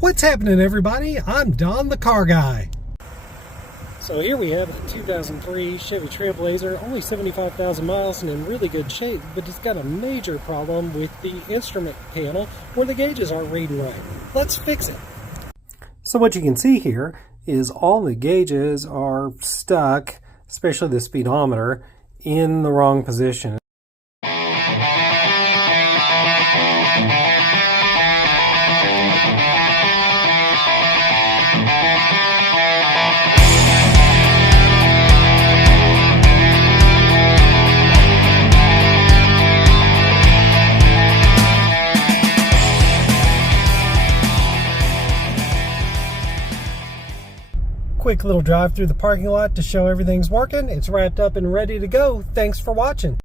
What's happening, everybody? I'm Don the Car Guy. So here we have a 2003 Chevy Trailblazer, only 75,000 miles and in really good shape, but it's got a major problem with the instrument panel where the gauges aren't reading right. Let's fix it. So what you can see here is all the gauges are stuck, especially the speedometer, in the wrong position. Quick little drive through the parking lot to show everything's working. It's wrapped up and ready to go. Thanks for watching.